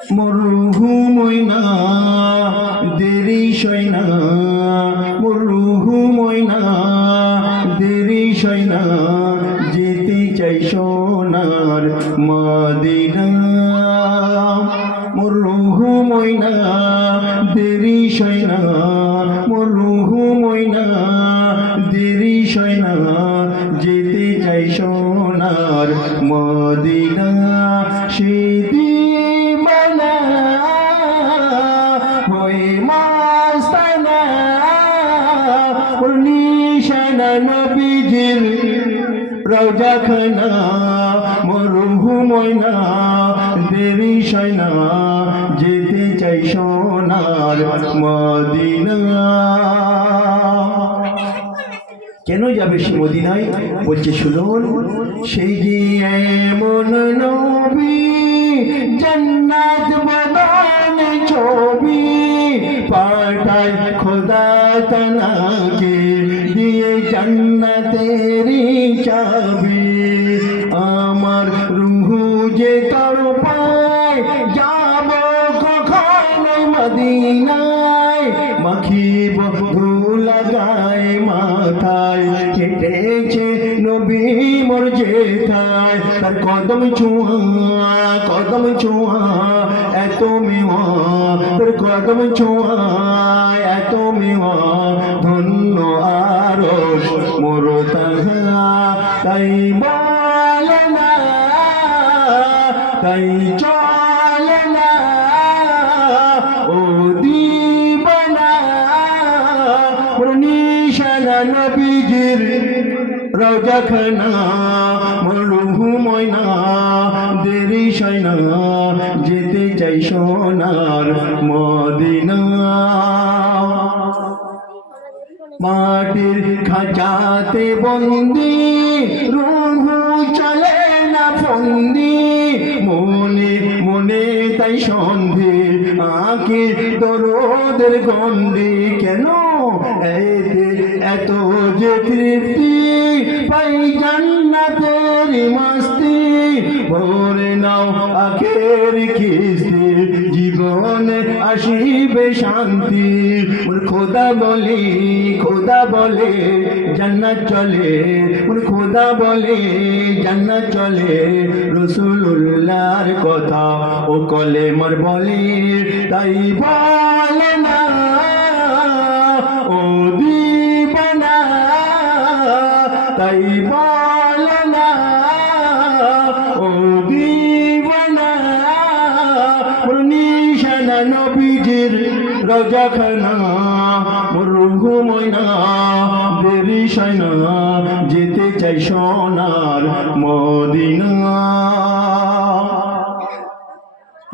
মরুহুময়না দেরি সয়না মরুহুময়না দেরি সয়না যেতে চাই সোনার মদিনা। মরুহুময়না দেরি সয়না মরুহুময়না দেরি সয়না যেতে চাই সোনার মদিনা। সেদি নিশানা নবীজির দেরি সয়না, যেতে চাই সোনার মদিনা। কেন যাবে সে মদিনায়? বলছে, শুনুন, সেই যে এমন নবী, জান্নাত ছবি পাঠায় খোদা তনাকে। জান্নাতেরি চাবি। আমার রুহু যে তর পায় যাব কখনো মদিনায়, মাখিব ধুলা গায়ে মাথায়, কেটেছে নবী মোর যেথায় তার কদম ছোঁয়া কদম ছোঁয়া, এত মেওয়া, তার কদম ছোঁয়া তাই চলে না, ও দিবানা। নিশানা নবীজির রওজা খানা মরুহু ময়না, দেরি সয়না, যেতে চাই সোনার মদিনা। মাটির খাঁচাতে বন্দি, রুহু চলে না মনে সন্ধি সন্ধে আঁকে দরদের গন্ধে কেন এতে এত যে তৃপ্তি? পাই জান্নাতের মাস্তি, ভরে নাও আখের কিস্তি জীবনে আসিবে শান্তি। ওর খোদা বলে খোদা বলে, জান্নাত চলে। ওর খোদা বলে, জান্নাত চলে। রসুল্লাহর কথা ও কলে মর বলে, তাই বলে না। ও দিবানা, তাই বলে নবীজির রজাখানা মোর ঘুময়না দেরি সয়না যেতে চাই সোনার মদিনা।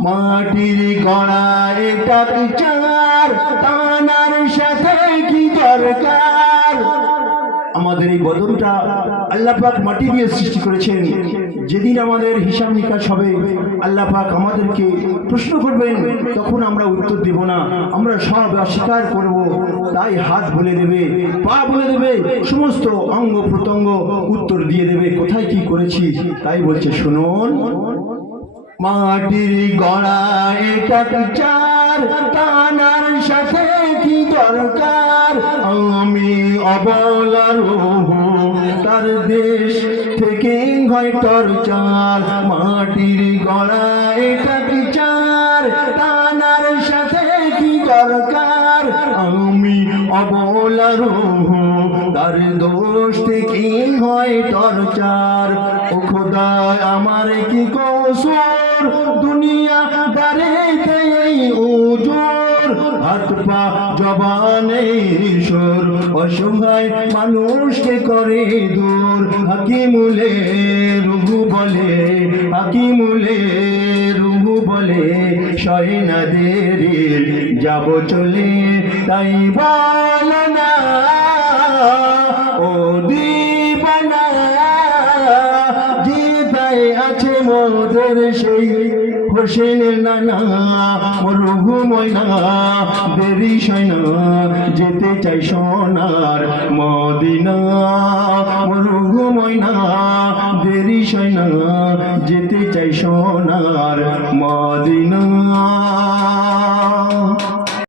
মাটির গড়ায় টাক চার তানার সাথে কি দরকার? আমাদের এই বদনটা আল্লাহ পাক মাটি দিয়ে সৃষ্টি করেছেন। যেদিন আমাদের হিসাব নিকাশ হবে, আল্লাহ পাক আমাদেরকে প্রশ্ন করবেন, তখন আমরা উত্তর দেব না। আমরা সব অস্বীকার করব, তাই হাত বলে দেবে, পা বলে দেবে, সমস্ত অঙ্গ প্রত্যঙ্গ উত্তর দিয়ে দেবে, কোথায় কি করেছি তাই বলছে, শুনুন। মাটির গড়ায় চার টানার সাথে কি দরকার? আমি অবলার তার দেশ টর্চার, মাটির গড়ায় চার টানার সাথে কি দরকার? আমি অবলার তার দোষ থেকে হয় টর্চার। ও খোদায়, আমার কি কসুর? দুনিয়া দাঁড়িয়ে এই উজোর হাত পা জবানে ঈশ্বর, অসহায় মানুষকে করে দূর। হাকিমুলে রুহু বলে, হাকিমুলে রুহু বলে সয়না দেরি যাব চলে তাই বল না ও দিবানা জিতাই আছে মোদের সেই হোসেনের নানা মরুহু ময়না, দেরি সয়না, যেতে চাই সোনার মদিনা। মরুহু ময়না, দেরি সয়না, যেতে চাই সোনার মদিনা।